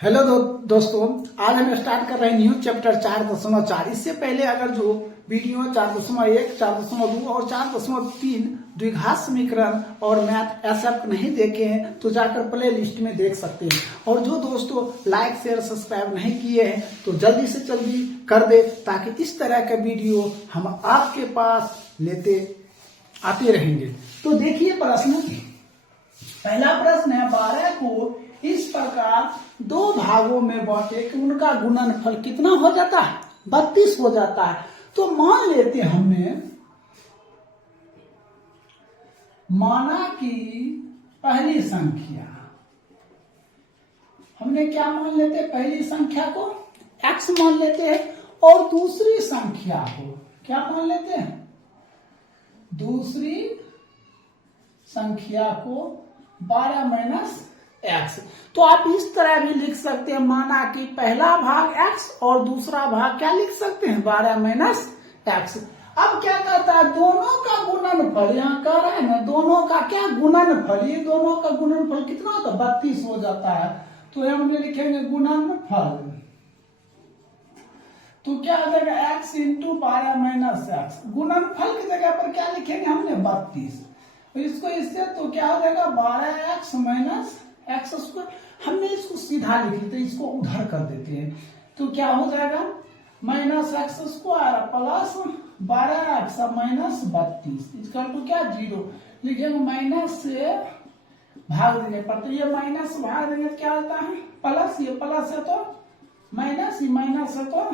Hello दोस्तों, आज हम स्टार्ट कर रहे हैं न्यू चैप्टर 4.4। इससे पहले अगर जो वीडियो 4.1, 4.2 और 4.3 द्विघात समीकरण और मैथ ऐसा नहीं देखे हैं तो जाकर प्ले लिस्ट में देख सकते हैं। और जो दोस्तों लाइक शेयर सब्सक्राइब नहीं किए हैं तो जल्दी से जल्दी कर दे, ताकि इस तरह का वीडियो हम आपके पास आते रहेंगे। तो देखिए प्रश्न, पहला प्रश्न है 12 को इस प्रकार दो भागों में बांटे कि उनका गुणनफल कितना हो जाता है, 32 हो जाता है। तो मान लेते हमने माना कि पहली संख्या, हमने क्या मान लेते, पहली संख्या को x मान लेते हैं और दूसरी संख्या को क्या मान लेते हैं, दूसरी संख्या को 12 माइनस x। तो आप इस तरह भी लिख सकते हैं, माना कि पहला भाग x और दूसरा भाग क्या लिख सकते हैं, 12 माइनस x। अब क्या कहता है, दोनों का गुणनफल, यहाँ कह रहा है ना दोनों का क्या गुणनफल, ये दोनों का गुणनफल कितना होता है, 32 हो जाता है। तो हमने लिखेंगे गुणनफल, तो क्या हो जाएगा x इंटू 12 माइनस x। गुणनफल की जगह पर क्या लिखेंगे हमने 32, इसको इससे तो क्या हो जाएगा 12x माइनस एक्स स्क्वायर। हमने इसको सीधा लिख लेते, इसको उधर कर देते हैं तो क्या हो जाएगा minus x square plus 12x minus 32 इसका तो क्या 0 लिखेंगे। माइनस से भाग देने पर तो ये माइनस भाग देंगे क्या होता है प्लस, ये प्लस है तो माइनस, ये माइनस है तो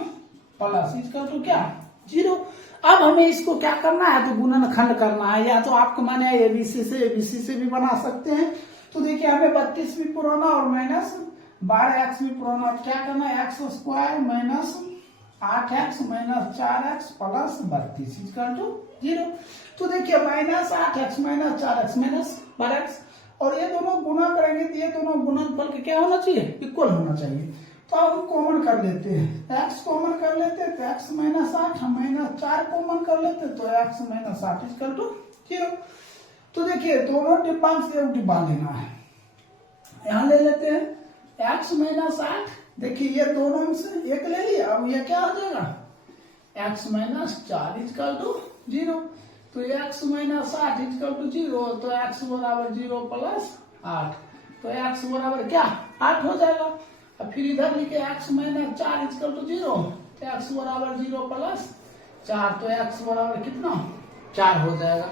प्लस, इसका तो क्या 0। अब हमें इसको क्या करना है, तो गुणनखंड करना है, या तो आपको माने एबीसी से भी बना सकते हैं। तो देखिए हमें 32 भी पुराना और माइनस 12x भी पुराना, क्या करना है x square minus 8x minus 4x plus 32 इसका तो 0। तो देखिए minus 8x minus 4x minus 12x, और ये दोनों गुना करेंगे तो ये दोनों गुणनफल के क्या होना चाहिए, इक्वल होना चाहिए। तो अब हम कॉमन कर लेते हैं, x कॉमन कर लेते हैं तो x माइनस 8 माइनस 4 कॉमन कर लेते हैं तो x माइनस 8 इक्वल टू 0। तो देखिए दोनों डिब्बा से एक डिब्बा लेना है, यहां ले लेते हैं x माइनस 8, देखिए ये दोनों से एक ले लिया, अब ये क्या हो जाएगा x माइनस 4 इक्वल टू 0। तो x माइनस 8 इक्वल टू 0, तो x बराबर 0 प्लस 8, तो x बराबर क्या 8 हो जाएगा। अब फिर इधर लिखे x माइनस 4 इक्वल टू 0, तो x बराबर 0 प्लस 4, तो x बराबर कितना 4 हो जाएगा।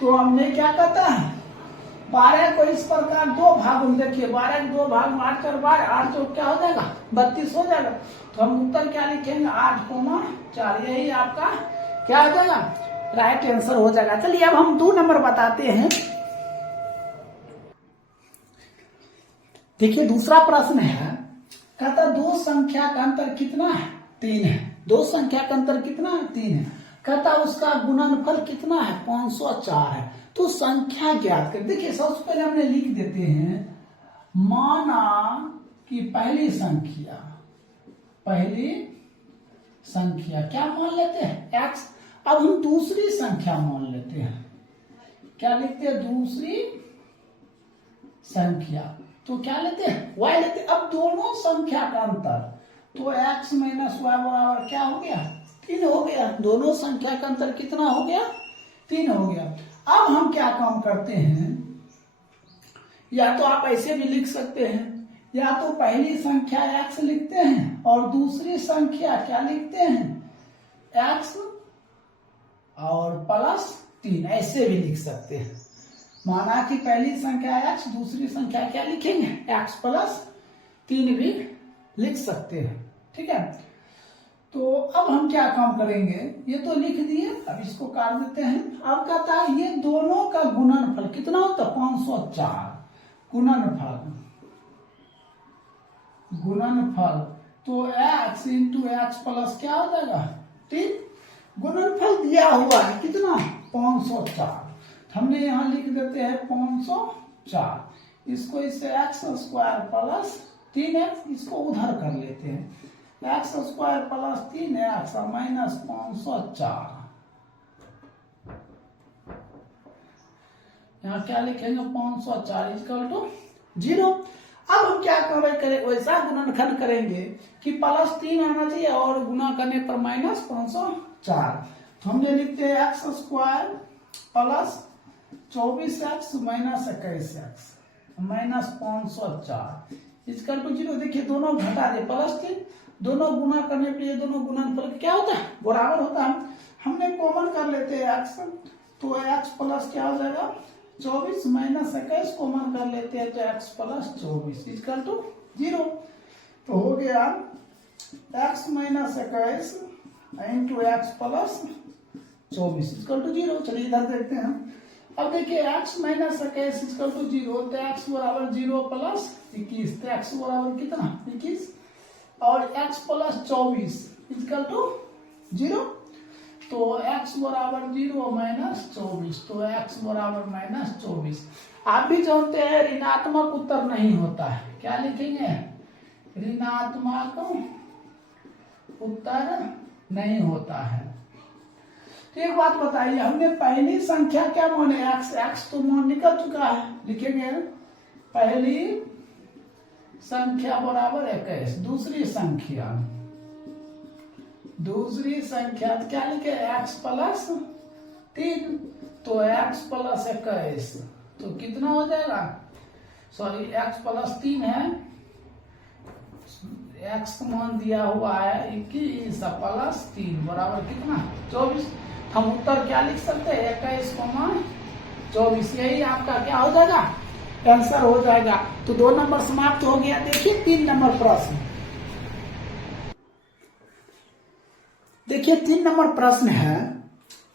तो हमने क्या कहता है 12 को इस प्रकार दो भाग में, देखिए 12 के दो भाग में 8 कर 12, 8 तो क्या हो जाएगा 32 हो जाएगा। तो हम उत्तर क्या लिखेंगे 8,4, यही आपका क्या हो जाएगा राइट आंसर हो जाएगा। चलिए अब हम 2 नंबर बताते हैं। देखिए दूसरा प्रश्न है, कहता दो संख्या का अंतर कितना है, 3 है। दो संख्या का अंतर कितना है, 3 है। कहता उसका गुणनफल कितना है, 504 है। तो संख्या ज्ञात कर। देखिए सबसे पहले हमने लिख देते हैं, माना कि पहली संख्या क्या मान लेते हैं x। अब हम दूसरी संख्या मान लेते हैं, क्या लिखते हैं दूसरी संख्या, तो क्या लेते हैं y लेते हैं। अब दोनों संख्या का अंतर, तो x माइनस y बराबर क्या हो गया 3 हो गया। दोनों संख्या का अंतर कितना हो गया 3 हो गया। अब हम क्या काम करते हैं, या तो आप ऐसे भी लिख सकते हैं, या तो पहली संख्या x लिखते हैं और दूसरी संख्या क्या लिखते हैं x और प्लस 3, ऐसे भी लिख सकते हैं। माना कि पहली संख्या x, दूसरी संख्या क्या लिखेंगे x प्लस 3 भी लिख सकते हैं, ठीक है। तो अब हम क्या काम करेंगे, ये तो लिख दिए, अब इसको काट देते हैं। अब कहता है ये दोनों का गुणनफल कितना होता है 504, गुणनफल तो x इंटू एक्स प्लस क्या हो जाएगा 3, गुणनफल दिया हुआ है कितना 504, हमने यहाँ लिख देते हैं 504, इसको इससे एक्स स्क्वायर प्लस 3x, इसको उधर कर लेते हैं, x square plus 3x minus 504, यहाँ क्या लिखेंगे 504 इक्वल टू 0। अब हम क्या करें वैसा गुणनखंड करेंगे कि +3 आना चाहिए और गुना करने पर -504। तो हमने लिखते हैं x² plus 24x minus 21x minus 504 इसका तो 0। देखिए दोनों घटा दे +3, दोनों गुना करने पर ये दोनों गुणनफल क्या होता है, बराबर होता है। हमने कॉमन कर लेते हैं x, तो x प्लस क्या हो जाएगा 24 माइनस 21 कॉमन कर लेते हैं तो x प्लस 24 इक्वल टू 0। तो हो गया x minus 21 into x plus 24 equal to 0। चलिए इधर देखते हैं। अब देखिए x माइनस 21 इक्वल टू 0, तो x बराबर 0 प्लस 21, तो x बराबर कितना 21 और x प्लस 24 इक्वल टू 0, तो x बराबर 0 माइनस 24, तो x बराबर माइनस 24। आप भी जानते हैं ऋणात्मक उत्तर नहीं होता है, क्या लिखेंगे ऋणात्मक उत्तर नहीं होता है। तो एक बात बताइए, हमने पहली संख्या क्या माने x तो मान निकल चुका है, लिखेंगे पहली संख्या बराबर 21, दूसरी संख्या क्या लिखे x प्लस 3, तो x प्लस 21 तो कितना हो जाएगा, सॉरी x प्लस 3 है, x का मान दिया हुआ है 21 प्लस 3 बराबर कितना 24। हम उत्तर क्या लिख सकते हैं 21,24, यही आपका क्या हो जाएगा आंसर हो जाएगा। तो 2 नंबर समाप्त हो गया। देखिए 3 नंबर प्रश्न, देखिए 3 नंबर प्रश्न है,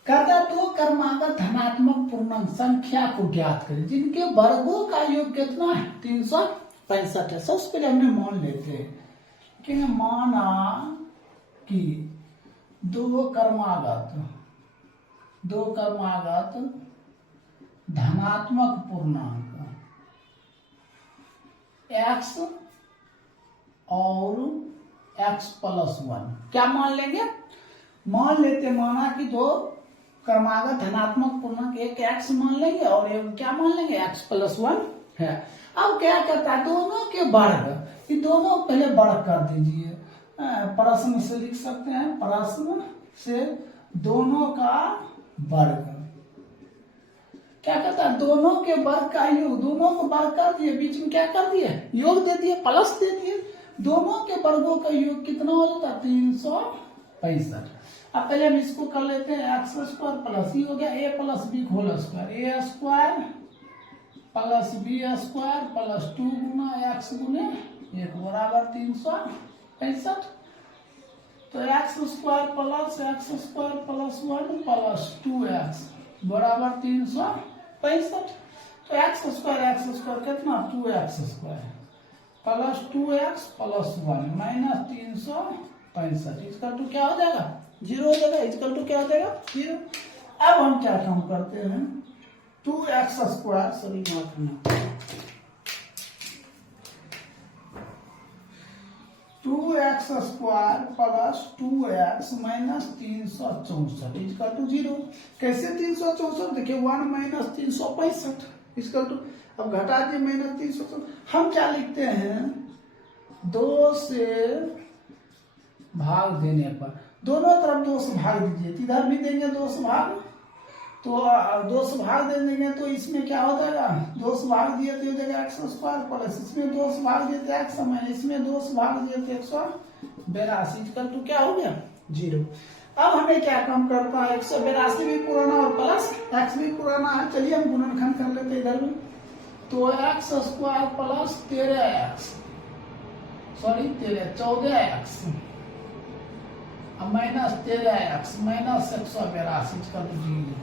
कहता तो क्रमागत धनात्मक पूर्णांक संख्या को ज्ञात करें जिनके वर्गों का योग कितना है 365 है। सबसे पहले हमने मान लेते हैं कि माना कि दो क्रमागत धनात्मक पूर्णांक x और x प्लस 1 क्या मान लेंगे, मान लेते माना कि दो क्रमागत धनात्मक पूर्णांक एक x मान लेंगे और एक क्या मान लेंगे x प्लस 1 है। अब क्या करता है दोनों के वर्ग, ये दोनों पहले वर्ग कर दीजिए, प्रश्न से लिख सकते हैं, प्रश्न से दोनों का वर्ग क्या कहता है दोनों के वर्ग का योग, दोनों को वर्ग कर दिए, बीच में क्या कर दिए योग दे दिए, प्लस दे दिए, दोनों के वर्गों का योग कितना हो जाता है 365। अब पहले हम इसको कर लेते हैं x² प्लस ये हो गया a plus B whole square, a² plus b² plus 2 गुना x गुने 1 बराबर 365। तो x² प्लस 1 प्लस 2x बराबर 365। तो x² कितना 2x² plus 2x plus 1 minus 365 इसका टू क्या हो जाएगा 0 हो जाएगा, इसका टू क्या हो जाएगा 0। अब हम क्या काम करते हैं 2x² सॉरी माफ करना 2x² प्लस 2x माइनस 364 इसका टू 0। कैसे 364, देखिए 1 माइनस 365 इसका टू, अब घटा दिए माइनस 364। हम क्या लिखते हैं 2 से भाग देने पर, दोनों तरफ 2 से भाग दीजिए, इधर भी देंगे 2 से भाग, तो 2 से भाग दे देंगे तो इसमें क्या हो जाएगा 2 से भाग दिए तो हो जाएगा x² प्लस इसमें 2 से भाग दिए तो x माइनस इसमें 2 से भाग दिए तो 182 का तो क्या हो गया 0। अब हमें क्या काम करता है 182 भी पुराना और प्लस x भी पुराना है, चलिए हम गुणनखंड कर लेते हैं इधर भी, तो x² plus 13x sorry 14x minus 13x minus 182 का तो 0।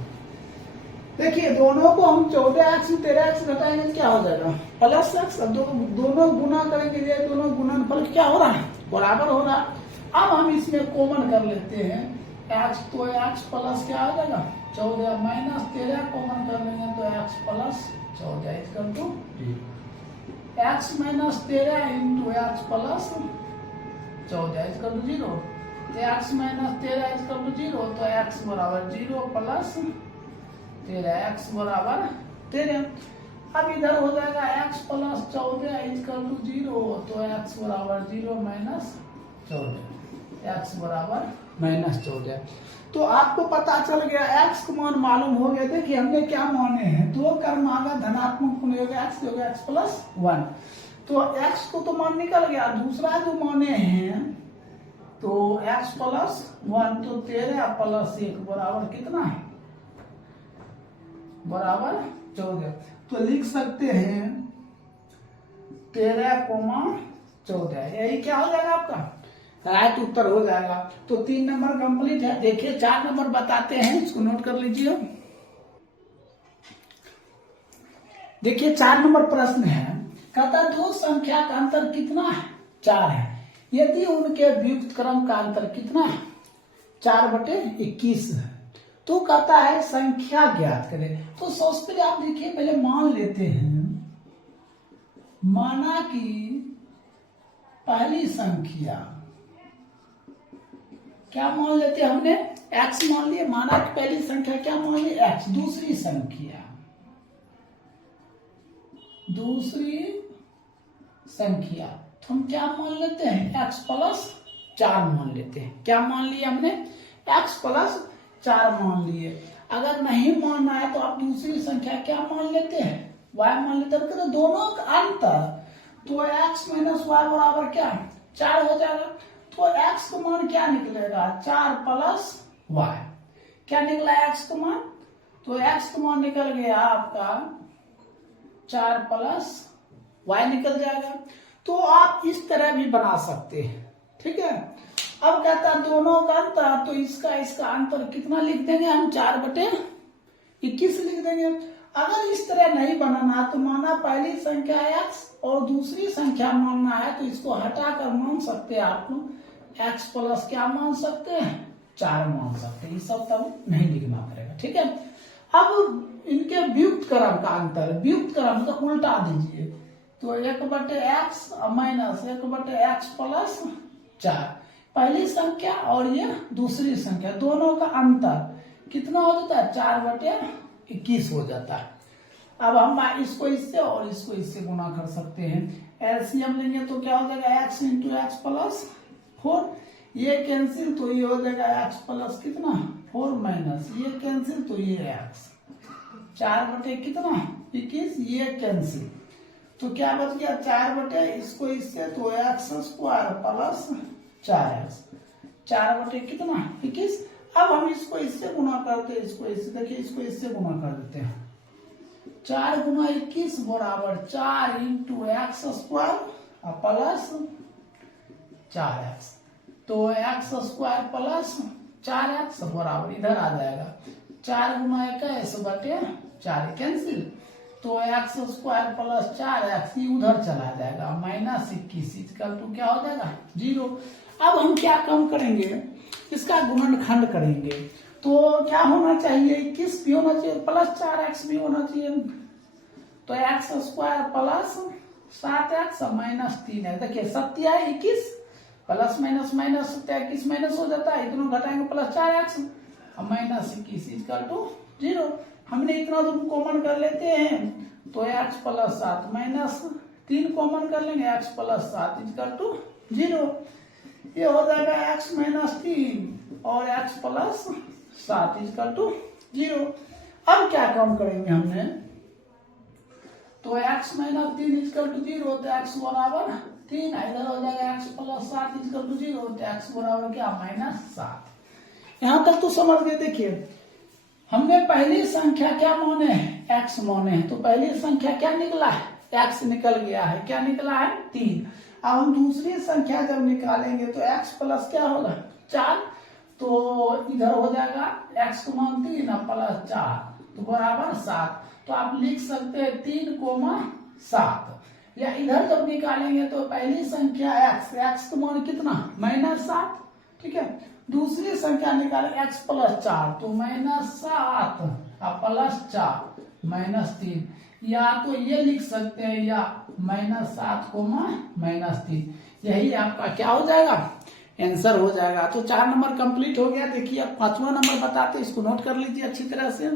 देखिए दोनों को हम 14x में 13x घटाएंगे क्या हो जाएगा प्लस x। अब दोनों गुना करेंगे, ये दोनों गुणनफल क्या हो रहा है बराबर हो रहा है। अब हम इसमें कॉमन कर लेते हैं x, तो x प्लस क्या हो जाएगा 14 माइनस 13 कॉमन कर लेंगे तो x plus 14 equal to x minus 13 into x plus 14 equal to 0। तो x माइनस 13 इक्वल टू 0, तो x बराबर 0 प्लस 13 x बराबर 13। अब इधर हो जाएगा x प्लस 14 इक्वल टू 0, तो x बराबर 0 माइनस 14, x बराबर माइनस 14। तो आपको पता चल गया x को मान मालूम हो गया। देखिए हमने क्या माने हैं, दो कर्म आगा धनात्मक होने हो गया x प्लस 1, तो x को तो मान निकल गया। दूसरा जो माने हैं तो x प्लस 1, तो 13 प्लस 1 बराबर कितना है, बराबर 14। तो लिख सकते हैं 13,14, यही क्या हो जाएगा आपका राइट उत्तर हो जाएगा। तो 3 नंबर कंप्लीट है। देखिए 4 नंबर बताते हैं, इसको नोट कर लीजिए। देखिए 4 नंबर प्रश्न है, कहता दो संख्या का अंतर कितना है, 4 है, यदि उनके व्युत्क्रम क्रम का अंतर कितना है, 4/21 है, तो कहता है संख्या ज्ञात करें। तो सबसे पहले आप देखिए, पहले मान लेते हैं, माना कि पहली संख्या क्या मान लेते हैं हमने, x मान लिए, माना कि पहली संख्या क्या मान ली, x। दूसरी संख्या तो हम क्या मान लेते हैं, x प्लस 4 मान लेते हैं। क्या मान लिया हमने, x प्लस 4 मान लिए। अगर नहीं मानना है तो आप दूसरी संख्या क्या मान लेते हैं, y मान लेते हैं। तो दोनों का अंतर, तो x माइनस y बराबर क्या, 4 हो जाएगा। तो x का मान क्या निकलेगा, 4 प्लस y। क्या निकला x का मान, तो x का मान निकल गया आपका 4 प्लस y निकल जाएगा। तो आप इस तरह भी बना सकते हैं, ठीक है। अब कहता है दोनों का अंतर, तो इसका अंतर कितना लिख देंगे हम, 4/21 लिख देंगे। अगर इस तरह नहीं बनाना तो माना पहली संख्या x और दूसरी संख्या मानना है, तो इसको हटाकर मान सकते हैं आप लोग, x प्लस क्या मान सकते हैं, 4 मान सकते हैं। ये सब तब नहीं लिखना पड़ेगा, ठीक है। अब इनके व्युत्क्रम क्रम का अंतर, व्युत्क्रम क्रम तो उल्टा दीजिए, तो 1/x माइनस 1/x प्लस 4, पहली संख्या और ये दूसरी संख्या, दोनों का अंतर कितना हो जाता है, 4/21 हो जाता है। अब हम इसको इससे और इसको इससे गुना कर सकते हैं। एलसीएम लेंगे तो क्या हो जाएगा, x इंटू एक्स प्लस 4, ये कैंसिल तो ये हो जाएगा x प्लस कितना 4 माइनस ये कैंसिल तो ये x, 4/21, ये कैंसिल, तो क्या बच गया 4 इसको इससे, तो x स्क्वायर प्लस 4x, 4/21। अब हम इसको इससे गुना करते हैं, इसको इससे, देखिए इसको इससे गुना कर देते हैं, 4 गुना 21 बराबर 4 into x square plus 4x, तो x स्क्वायर प्लस 4x बराबर इधर आ जाएगा 4 गुना 21/4 कैंसिल, तो x स्क्वायर प्लस 4x उधर चला जाएगा, -21 तो क्या हो जाएगा 0। अब हम क्या कम करेंगे, इसका गुणनखंड करेंगे, तो क्या होना चाहिए, 21 भी होना चाहिए प्लस 4x भी होना चाहिए, तो x square plus 7x minus 3x। देखिए 21 प्लस माइनस माइनस 21 माइनस हो जाता है, इतना घटाएंगे प्लस 4x -21 इक्वल टू 0। हमने इतना तो कॉमन कर लेते हैं, तो x प्लस 7 माइनस 3 कॉमन कर लेंगे, x प्लस 7 इक्वल टू 0। ये हो जाएगा x माइनस 3 और x प्लस 7 इक्वल टू 0। अब क्या कम करेंगे हमने, तो x माइनस 3 इक्वल टू 0, तो x बराबर 3, इधर हो जाएगा x प्लस 7 इक्वल टू 0, तो x बराबर क्या -7। यहां तक तो समझ गए। देखिए हमने पहली संख्या क्या माने हैं, x माने हैं, तो पहली संख्या क्या निकला है, x निकल गया है, क्या निकला है 3। अब हम दूसरी संख्या जब निकालेंगे तो x प्लस क्या होगा 4, तो इधर हो जाएगा x को मान 3 प्लस 4 तो बराबर 7, तो आप लिख सकते हैं 3,7। या इधर जब निकालेंगे तो पहली संख्या x का मान कितना -7, ठीक है। दूसरी संख्या निकाले x प्लस 4, तो -7 प्लस 4 -3, या तो ये लिख सकते हैं या -7 -3, यही आपका क्या हो जाएगा आंसर हो जाएगा। तो 4 नंबर कंप्लीट हो गया। देखिए अब 5वां नंबर बताते, इसको नोट कर लीजिए अच्छी तरह से।